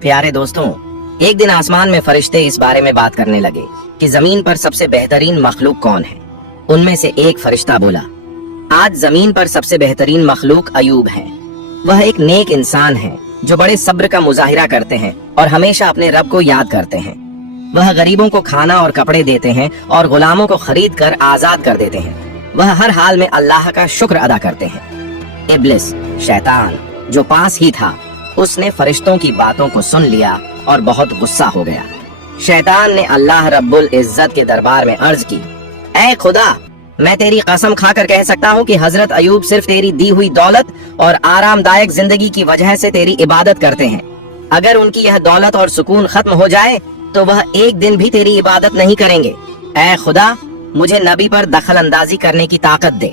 प्यारे दोस्तों, एक दिन आसमान में फरिश्ते इस बारे में बात करने लगे कि जमीन पर सबसे बेहतरीन मखलूक कौन है। उनमें से एक फरिश्ता बोला, आज जमीन पर सबसे बेहतरीन मखलूक अयूब है। वह एक नेक इंसान है जो बड़े सब्र का मुजाहिरा करते हैं और हमेशा अपने रब को याद करते हैं। वह गरीबों को खाना और कपड़े देते हैं और गुलामों को खरीद कर आजाद कर देते हैं। वह हर हाल में अल्लाह का शुक्र अदा करते हैं। इब्लिस, शैतान, जो पास ही था, उसने फरिश्तों की बातों को सुन लिया और बहुत गुस्सा हो गया। शैतान ने अल्लाह रब्बुल इज्जत के दरबार में अर्ज की, ऐ खुदा, मैं तेरी कसम खाकर कह सकता हूँ कि हजरत अयूब सिर्फ तेरी दी हुई दौलत और आरामदायक जिंदगी की वजह से तेरी इबादत करते हैं। अगर उनकी यह दौलत और सुकून खत्म हो जाए तो वह एक दिन भी तेरी इबादत नहीं करेंगे। ऐ खुदा, मुझे नबी पर दखल अंदाजी करने की ताकत दे।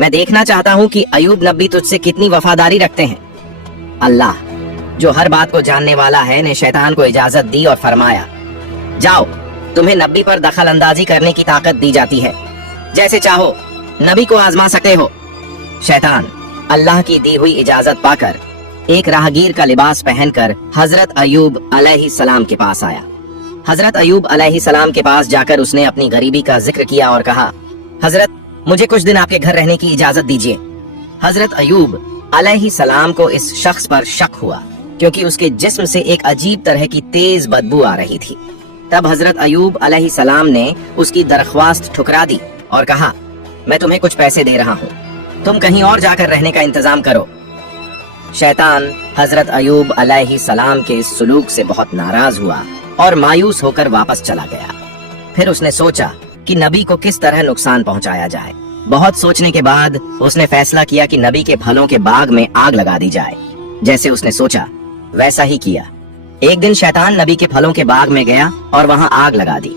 मैं देखना चाहता हूँ कि अयूब नबी तुझसे कितनी वफादारी रखते हैं। अल्लाह, जो हर बात को जानने वाला है, ने शैतान को इजाजत दी और फरमाया, जाओ, तुम्हें नबी पर दखल अंदाजी करने की ताकत दी जाती है। जैसे चाहो नबी को आजमा सकते हो। शैतान अल्लाह की दी हुई इजाजत पाकर एक राहगीर का लिबास पहनकर हजरत अयूब अलैहिस्सलाम के पास आया। हजरत अयूब अलैहिस्सलाम के पास जाकर उसने अपनी गरीबी का जिक्र किया और कहा, हजरत, मुझे कुछ दिन आपके घर रहने की इजाजत दीजिए। हजरत अयूब अलैहिस्सलाम को इस शख्स पर शक हुआ क्योंकि उसके जिस्म से एक अजीब तरह की तेज बदबू आ रही थी। तब हजरत अयूब अलैहिस्सलाम ने उसकी दरख्वास्त ठुकरा दी और कहा, मैं तुम्हें कुछ पैसे दे रहा हूँ, तुम कहीं और जाकर रहने का इंतजाम करो। शैतान हजरत अयूब अलैहिस्सलाम के इस सुलूक से बहुत नाराज हुआ और मायूस होकर वापस चला गया। फिर उसने सोचा कि नबी को किस तरह नुकसान पहुंचाया जाए। बहुत सोचने के बाद उसने फैसला किया कि नबी के फलों के बाग में आग लगा दी जाए। जैसे उसने सोचा वैसा ही किया। एक दिन शैतान नबी के फलों के बाग में गया और वहां आग लगा दी।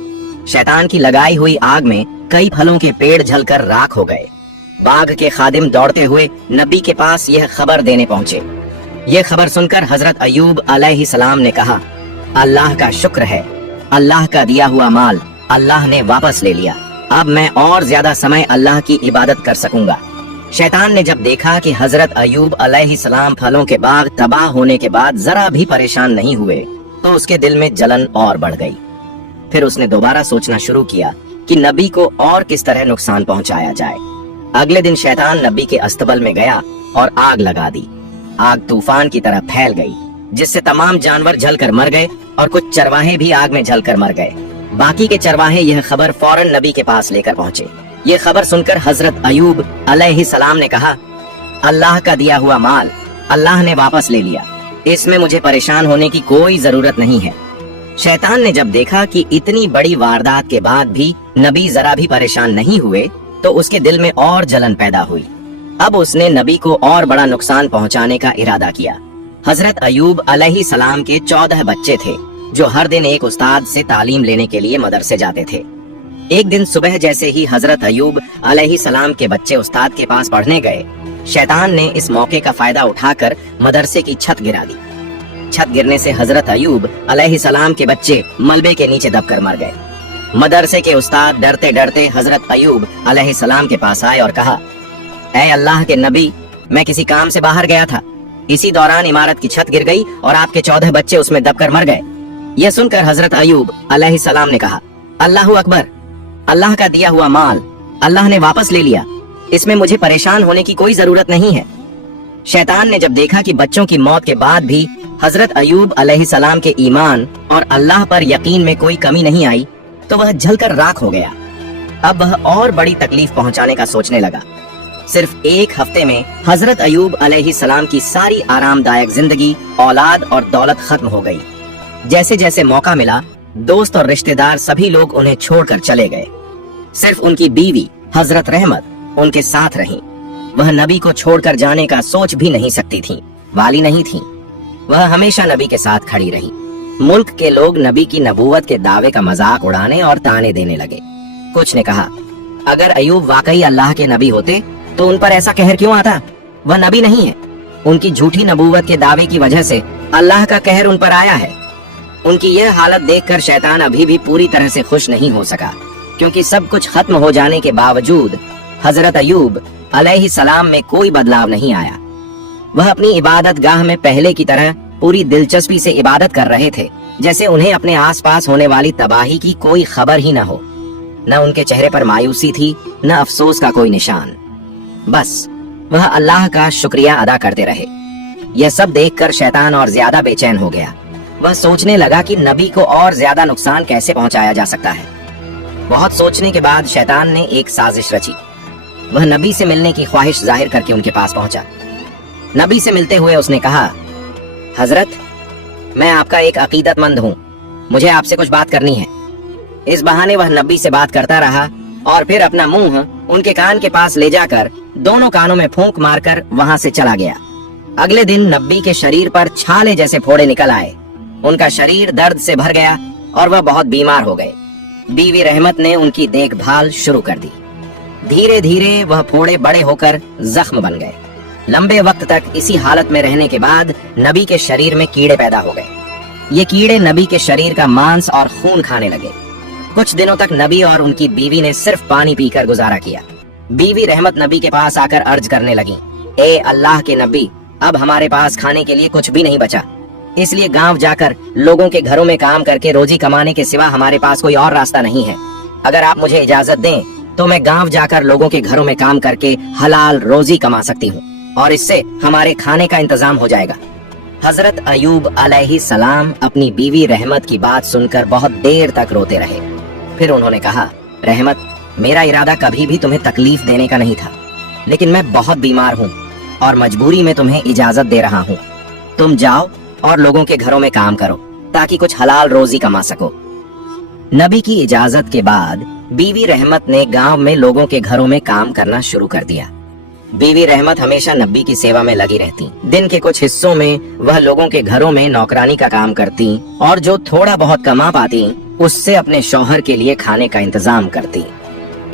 शैतान की लगाई हुई आग में कई फलों के पेड़ जलकर राख हो गए। बाग के खादिम दौड़ते हुए नबी के पास यह खबर देने पहुंचे। यह खबर सुनकर हजरत अयूब अलैहिस्सलाम ने कहा, अल्लाह का शुक्र है, अल्लाह का दिया हुआ माल अल्लाह ने वापस ले लिया। अब मैं और ज्यादा समय अल्लाह की इबादत कर सकूंगा। शैतान ने जब देखा कि हजरत अयूब अलैहिस्सलाम फलों के बाग तबाह होने के बाद जरा भी परेशान नहीं हुए तो उसके दिल में जलन और बढ़ गई। फिर उसने दोबारा सोचना शुरू किया कि नबी को और किस तरह नुकसान पहुंचाया जाए। अगले दिन शैतान नबी के अस्तबल में गया और आग लगा दी। आग तूफान की तरह फैल गई जिससे तमाम जानवर जलकर मर गए और कुछ चरवाहे भी आग में जलकर मर गए। बाकी के चरवाहे यह खबर फौरन नबी के पास लेकर पहुंचे। ये खबर सुनकर हजरत अयूब अलैहिस्सलाम ने कहा, अल्लाह का दिया हुआ माल अल्लाह ने वापस ले लिया, इसमें मुझे परेशान होने की कोई जरूरत नहीं है। शैतान ने जब देखा कि इतनी बड़ी वारदात के बाद भी नबी जरा भी परेशान नहीं हुए तो उसके दिल में और जलन पैदा हुई। अब उसने नबी को और बड़ा नुकसान पहुंचाने का इरादा किया। हजरत अयूब अलैहिस्सलाम के 14 बच्चे थे जो हर दिन एक उस्ताद से तालीम लेने के लिए मदरसे जाते थे। एक दिन सुबह जैसे ही हजरत अयूब अलैहिस्सलाम के बच्चे उस्ताद के पास पढ़ने गए, शैतान ने इस मौके का फायदा उठाकर मदरसे की छत गिरा दी। छत गिरने से हजरत अयूब अलैहिस्सलाम के बच्चे मलबे के नीचे दबकर मर गए। मदरसे के उस्ताद डरते डरते हजरत अयूब अलैहिस्सलाम के पास आए और कहा, ऐ अल्लाह के नबी, मैं किसी काम से बाहर गया था, इसी दौरान इमारत की छत गिर गई और आपके 14 बच्चे उसमें दबकर मर गए। यह सुनकर हजरत अयूब अलैहिस्सलाम ने कहा, अल्लाहु अकबर, अल्लाह का दिया हुआ माल अल्लाह ने वापस ले लिया, इसमें मुझे परेशान होने की कोई जरूरत नहीं है। शैतान ने जब देखा कि बच्चों की मौत के बाद भी हजरत अयूब अलैहिस्सलाम के ईमान और अल्लाह पर यकीन में कोई कमी नहीं आई तो वह जलकर राख हो गया। अब वह और बड़ी तकलीफ पहुंचाने का सोचने लगा। सिर्फ एक हफ्ते में हजरत अयूब अलैहिस्सलाम की सारी आरामदायक जिंदगी, औलाद और दौलत खत्म हो गई। जैसे जैसे मौका मिला दोस्त और रिश्तेदार सभी लोग उन्हें छोड़कर चले गए। सिर्फ उनकी बीवी हजरत रहमत उनके साथ रही। वह नबी को छोड़कर जाने का सोच भी नहीं सकती थी, वाली नहीं थी। वह हमेशा नबी के साथ खड़ी रही। मुल्क के लोग नबी की नबूवत के दावे का मजाक उड़ाने और ताने देने लगे। कुछ ने कहा, अगर अयूब वाकई अल्लाह के नबी होते तो उन पर ऐसा कहर क्यों आता? वह नबी नहीं है। उनकी झूठी नबूवत के दावे की वजह से अल्लाह का कहर उन पर आया है। उनकी यह हालत देखकर शैतान अभी भी पूरी तरह से खुश नहीं हो सका, क्योंकि सब कुछ खत्म हो जाने के बावजूद हजरत अयूब अलैहिस्सलाम में कोई बदलाव नहीं आया। वह अपनी इबादत गाह में पहले की तरह पूरी दिलचस्पी से इबादत कर रहे थे, जैसे उन्हें अपने आसपास होने वाली तबाही की कोई खबर ही न हो। न उनके चेहरे पर मायूसी थी, न अफसोस का कोई निशान। बस वह अल्लाह का शुक्रिया अदा करते रहे। यह सब देखकर शैतान और ज्यादा बेचैन हो गया। वह सोचने लगा कि नबी को और ज्यादा नुकसान कैसे पहुंचाया जा सकता है। बहुत सोचने के बाद शैतान ने एक साजिश रची। वह नबी से मिलने की ख्वाहिश जाहिर करके उनके पास पहुंचा। नबी से मिलते हुए उसने कहा, हजरत, मैं आपका एक अकीदतमंद हूँ, मुझे आपसे कुछ बात करनी है। इस बहाने वह नबी से बात करता रहा और फिर अपना मुंह उनके कान के पास ले जाकर दोनों कानों में फूंक मारकर वहां से चला गया। अगले दिन नबी के शरीर पर छाले जैसे फोड़े निकल आए। उनका शरीर दर्द से भर गया और वह बहुत बीमार हो गए। बीवी रहमत ने उनकी देखभाल शुरू कर दी। धीरे धीरे वह फोड़े बड़े होकर जख्म बन गए। लंबे वक्त तक इसी हालत में रहने के बाद नबी के शरीर में कीड़े पैदा हो गए। ये कीड़े नबी के शरीर का मांस और खून खाने लगे। कुछ दिनों तक नबी और उनकी बीवी ने सिर्फ पानी पीकर गुजारा किया। बीवी रहमत नबी के पास आकर अर्ज करने लगी, ए अल्लाह के नबी, अब हमारे पास खाने के लिए कुछ भी नहीं बचा, इसलिए गांव जाकर लोगों के घरों में काम करके रोजी कमाने के सिवा हमारे पास कोई और रास्ता नहीं है। अगर आप मुझे इजाजत दें तो मैं गांव जाकर लोगों के घरों में काम करके हलाल रोजी कमा सकती हूँ और इससे हमारे खाने का इंतजाम हो जाएगा। हजरत अयूब अलैहिस्सलाम अपनी बीवी रहमत की बात सुनकर बहुत देर तक रोते रहे। फिर उन्होंने कहा, रहमत, मेरा इरादा कभी भी तुम्हें तकलीफ देने का नहीं था, लेकिन मैं बहुत बीमार हूँ और मजबूरी में तुम्हें इजाजत दे रहा हूँ। तुम जाओ और लोगों के घरों में काम करो ताकि कुछ हलाल रोजी कमा सको। नबी की इजाजत के बाद बीवी रहमत ने गांव में लोगों के घरों में काम करना शुरू कर दिया। बीवी रहमत हमेशा नबी की सेवा में लगी रहती। दिन के कुछ हिस्सों में वह लोगों के घरों में नौकरानी का काम करती और जो थोड़ा बहुत कमा पाती उससे अपने शौहर के लिए खाने का इंतजाम करती।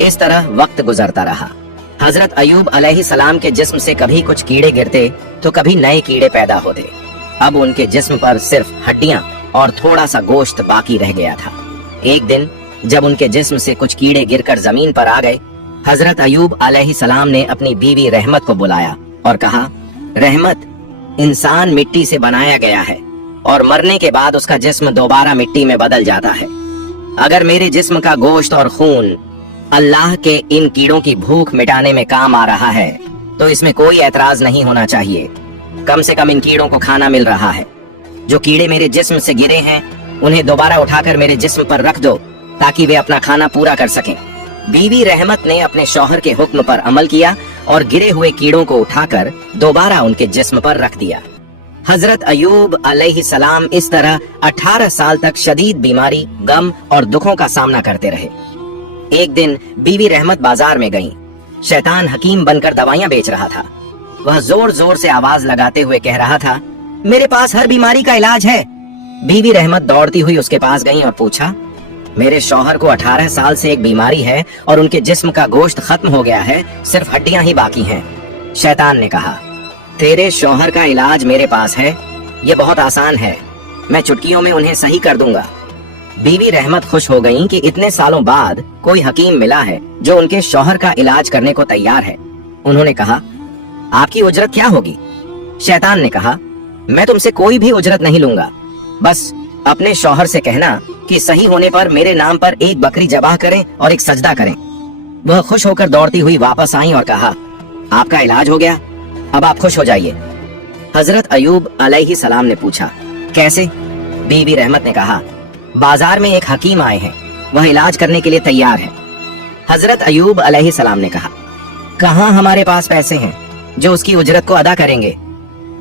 इस तरह वक्त गुजरता रहा। हजरत अयूब अलैहिस्सलाम के जिस्म से कभी कुछ कीड़े गिरते तो कभी नए कीड़े पैदा होते। अब उनके जिस्म पर सिर्फ हड्डियां और थोड़ा सा गोश्त बाकी रह गया था। एक दिन जब उनके जिस्म से कुछ कीड़े गिरकर जमीन पर आ गए, हजरत अयूब अलैहिस्सलाम ने अपनी बीवी रहमत को बुलाया और कहा, रहमत, इंसान मिट्टी से बनाया गया है और मरने के बाद उसका जिस्म दोबारा मिट्टी में बदल जाता है। अगर मेरे जिस्म का गोश्त और खून अल्लाह के इन कीड़ों की भूख मिटाने में काम आ रहा है तो इसमें कोई एतराज नहीं होना चाहिए। कम से कम इन कीड़ों को खाना मिल रहा है। जो कीड़े मेरे जिस्म से गिरे हैं उन्हें दोबारा उठाकर मेरे जिस्म पर रख दो ताकि वे अपना खाना पूरा कर सकें। बीवी रहमत ने अपने शौहर के हुक्म पर अमल किया और गिरे हुए कीड़ों को उठाकर दोबारा उनके जिस्म पर रख दिया। हजरत अयूब अलैहिस्सलाम इस तरह 18 साल तक शदीद बीमारी, गम और दुखों का सामना करते रहे। एक दिन बीवी रहमत बाजार में गईं। शैतान हकीम बनकर दवाइयां बेच रहा था। वह जोर जोर से आवाज लगाते हुए कह रहा था, मेरे पास हर बीमारी का इलाज है। बीवी रहमत दौड़ती हुई उसके पास गई और पूछा, मेरे शौहर को 18 साल से एक बीमारी है और उनके जिस्म का गोश्त खत्म हो गया है, सिर्फ हड्डियां ही बाकी हैं। शैतान ने कहा, तेरे शौहर का इलाज मेरे पास है, ये बहुत आसान है, मैं चुटकियों में उन्हें सही कर दूंगा। बीवी रहमत खुश हो गईं कि इतने सालों बाद कोई हकीम मिला है जो उनके शौहर का इलाज करने को तैयार है। उन्होंने कहा, आपकी उजरत क्या होगी? शैतान ने कहा, मैं तुमसे कोई भी उजरत नहीं लूंगा, बस अपने शौहर से कहना कि सही होने पर मेरे नाम पर एक बकरी जबाह करें और एक सजदा करें। वह खुश होकर दौड़ती हुई वापस आई और कहा, आपका इलाज हो गया, अब आप खुश हो जाइए। हजरत अयूब अलैहिस्सलाम ने पूछा, कैसे? बीवी रहमत ने कहा, बाजार में एक हकीम आए हैं, वह इलाज करने के लिए तैयार है। हजरत अयूब अलैहिस्सलाम ने कहा, कहाँ हमारे पास पैसे हैं जो उसकी उजरत को अदा करेंगे?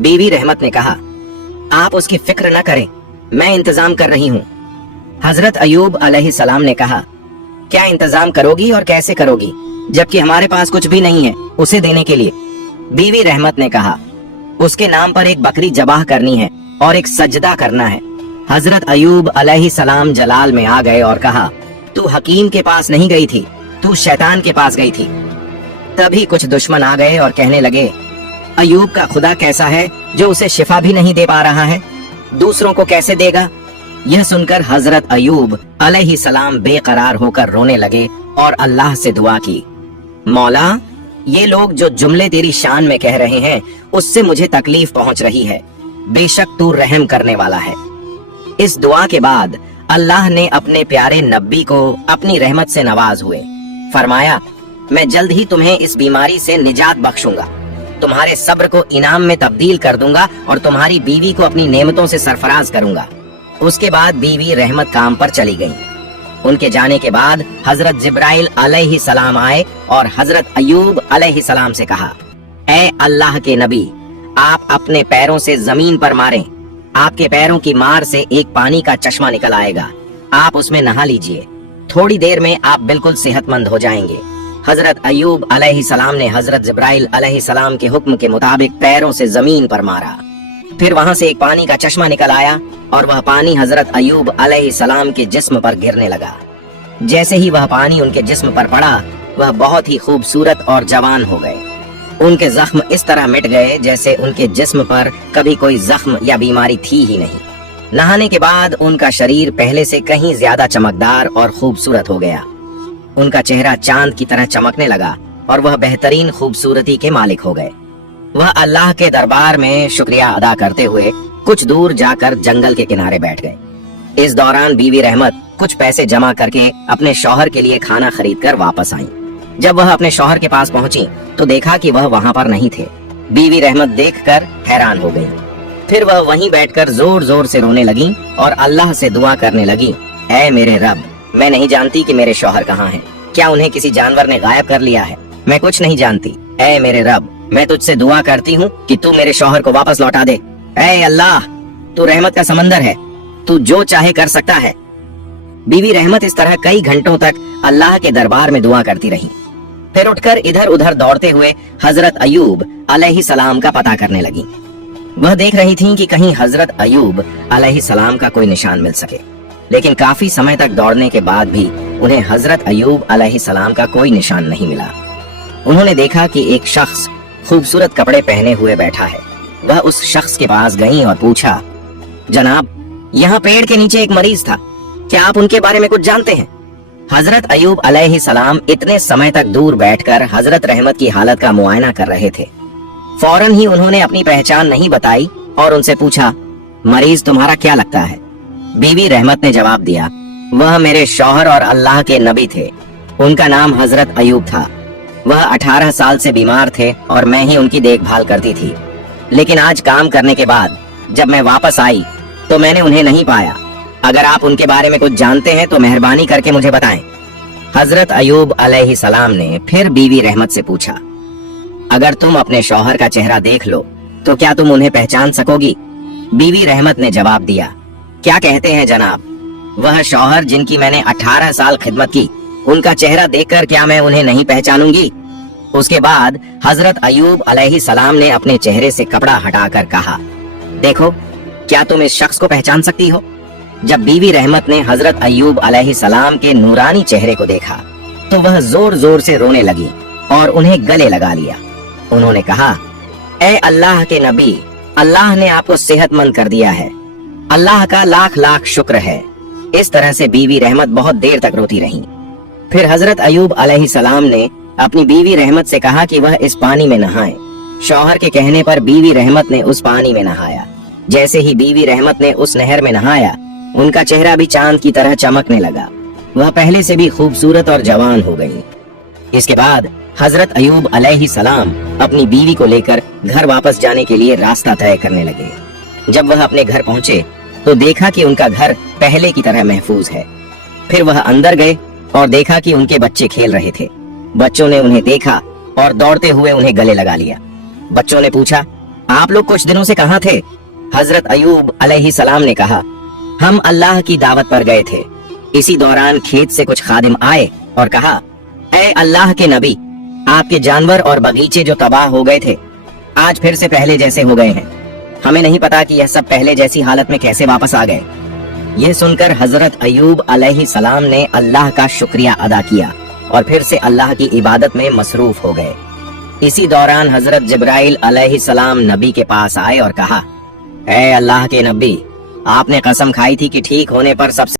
बीवी रहमत ने कहा, आप उसकी फिक्र न करें, मैं इंतजाम कर रही हूँ। हजरत अयूब अलैहिस्सलाम ने कहा, क्या इंतजाम करोगी और कैसे करोगी जबकि हमारे पास कुछ भी नहीं है उसे देने के लिए? बीवी रहमत ने कहा, उसके नाम पर एक बकरी जबाह करनी है और एक सजदा करना है। हजरत अयूब अलैहिस्सलाम जलाल में आ गए और कहा, तू हकीम के पास नहीं गई थी, तू शैतान के पास गई थी। तभी कुछ दुश्मन आ गए और कहने लगे, अयूब का खुदा कैसा है जो उसे शिफा भी नहीं दे पा रहा है, दूसरों को कैसे देगा? यह सुनकर हजरत अयूब अलैहिस्सलाम बेकरार होकर रोने लगे और अल्लाह से दुआ की, मौला, ये लोग जो जुमले तेरी शान में कह रहे हैं उससे मुझे तकलीफ पहुंच रही है। बेशक तू रहम करने वाला है। इस दुआ के बाद अल्लाह ने अपने प्यारे नबी को अपनी रहमत से नवाज हुए। फरमाया, मैं जल्द ही तुम्हें इस बीमारी से निजात बख्शूंगा, तुम्हारे सब्र को इनाम में तब्दील कर दूंगा और तुम्हारी बीवी को अपनी नेमतों से सरफराज करूंगा। उसके बाद बीवी रहमत काम पर चली गई। उनके जाने के बाद हजरत जिब्राइल अलैहि सलाम आए और हजरत अयूब अलैहि सलाम से कहा, ऐ अल्लाह के नबी, आप अपने पैरों से जमीन पर मारें, आपके पैरों की मार से एक पानी का चश्मा निकल आएगा, आप उसमें नहा लीजिए, थोड़ी देर में आप बिल्कुल सेहतमंद हो जाएंगे। हजरत अयूब अलैहि सलाम ने हजरत जिब्राइल अलैहि सलाम के हुक्म के मुताबिक पैरों से जमीन पर मारा। फिर वहां से एक पानी का चश्मा निकल आया और वह पानी हजरत अयूब अलैहि सलाम के जिस्म पर गिरने लगा। जैसे ही वह पानी उनके जिस्म पर पड़ा, वह बहुत ही खूबसूरत और जवान हो गए। उनके जख्म इस तरह मिट गए जैसे उनके जिस्म पर कभी कोई जख्म या बीमारी थी ही नहीं। नहाने के बाद उनका शरीर पहले से कहीं ज्यादा चमकदार और खूबसूरत हो गया। उनका चेहरा चांद की तरह चमकने लगा और वह बेहतरीन खूबसूरती के मालिक हो गए। वह अल्लाह के दरबार में शुक्रिया अदा करते हुए कुछ दूर जाकर जंगल के किनारे बैठ गए। इस दौरान बीवी रहमत कुछ पैसे जमा करके अपने शौहर के लिए खाना खरीद कर वापस आई। जब वह अपने शौहर के पास पहुंची तो देखा कि वह वहां पर नहीं थे। बीवी रहमत देखकर हैरान हो गई। फिर वह वहीं बैठकर जोर जोर से रोने लगी और अल्लाह से दुआ करने लगी, ऐ मेरे रब, मैं नहीं जानती कि मेरे शौहर कहाँ हैं। क्या उन्हें किसी जानवर ने गायब कर लिया है? मैं कुछ नहीं जानती। ऐ मेरे रब, मैं तुझसे दुआ करती हूँ कि तू मेरे शौहर को वापस लौटा दे। ऐ अल्लाह, तू रहमत का समंदर है, तू जो चाहे कर सकता है। बीवी रहमत इस तरह कई घंटों तक अल्लाह के दरबार में दुआ करती रही। फिर उठकर इधर उधर दौड़ते हुए हजरत अयूब अलैहि सलाम का पता करने लगी। वह देख रही थी कि कहीं हजरत अयूब अलैहि सलाम का कोई निशान मिल सके, लेकिन काफी समय तक दौड़ने के बाद भी उन्हें हजरत अयूब अलैहि सलाम का कोई निशान नहीं मिला। उन्होंने देखा कि एक शख्स खूबसूरत कपड़े पहने हुए बैठा है। वह उस शख्स के पास गई और पूछा, जनाब, यहाँ पेड़ के नीचे एक मरीज था, क्या आप उनके बारे में कुछ जानते हैं? हजरत अयूब अलैहि सलाम इतने समय तक दूर बैठकर हजरत रहमत की हालत का मुआयना कर रहे थे। फौरन ही उन्होंने अपनी पहचान नहीं बताई और उनसे पूछा, मरीज तुम्हारा क्या लगता है? बीवी रहमत ने जवाब दिया, वह मेरे शौहर और अल्लाह के नबी थे। उनका नाम हजरत अयूब था। वह 18 साल से बीमार थे और मैं ही उनकी देखभाल करती थी। लेकिन आज काम करने के बाद जब मैं वापस आई तो मैंने उन्हें नहीं पाया। अगर आप उनके बारे में कुछ जानते हैं तो मेहरबानी करके मुझे बताएं। हजरत अयूब अलैहि सलाम ने फिर बीवी रहमत से पूछा, अगर तुम अपने शौहर का चेहरा देख लो तो क्या तुम उन्हें पहचान सकोगी? बीवी रहमत ने जवाब दिया, क्या कहते हैं जनाब, वह शौहर जिनकी मैंने 18 साल खिदमत की, उनका चेहरा देखकर क्या मैं उन्हें नहीं पहचानूंगी? उसके बाद हजरत अयूब अलैहि सलाम ने अपने चेहरे से कपड़ा हटाकर कहा, देखो, क्या तुम इस शख्स को पहचान सकती हो? जब बीवी रहमत ने हजरत अयूब अलैहि सलाम के नूरानी चेहरे को देखा तो वह जोर जोर से रोने लगी और उन्हें गले लगा लिया। उन्होंने कहा, ऐ अल्लाह के नबी, अल्लाह ने आपको सेहतमंद कर दिया है, अल्लाह का लाख लाख शुक्र है। इस तरह से बीवी रहमत बहुत देर तक रोती रही। फिर हजरत अयूब अलैहि सलाम ने अपनी बीवी रहमत से कहा कि वह इस पानी में नहाए। शौहर के कहने पर बीवी रहमत ने उस पानी में नहाया। जैसे ही बीवी रहमत ने उस नहर में नहाया, उनका चेहरा भी चांद की तरह चमकने लगा। वह पहले से भी खूबसूरत और जवान हो गई। इसके बाद हजरत अयूब अलैहि सलाम अपनी बीवी को लेकर घर वापस जाने के लिए रास्ता तय करने लगे। जब वह अपने घर पहुंचे तो देखा कि उनका घर पहले की तरह महफूज है। फिर वह अंदर गए और देखा कि उनके बच्चे खेल रहे थे। बच्चों ने उन्हें देखा और दौड़ते हुए उन्हें गले लगा लिया। बच्चों ने पूछा, आप लोग कुछ दिनों से कहाँ थे? हजरत अयूब अलैहि सलाम ने कहा, हम अल्लाह की दावत पर गए थे। इसी दौरान खेत से कुछ खादिम आए और कहा, ऐ अल्लाह के नबी, आपके जानवर और बगीचे जो तबाह हो गए थे, आज फिर से पहले जैसे हो गए हैं। हमें नहीं पता कि यह सब पहले जैसी हालत में कैसे वापस आ गए। यह सुनकर हजरत अयूब अलैहि सलाम ने अल्लाह का शुक्रिया अदा किया और फिर से अल्लाह की इबादत में मसरूफ हो गए। इसी दौरान हजरत जिब्राइल अलैहि सलाम नबी के पास आए और कहा, ऐ अल्लाह के नबी, आपने कसम खाई थी कि ठीक होने पर सबसे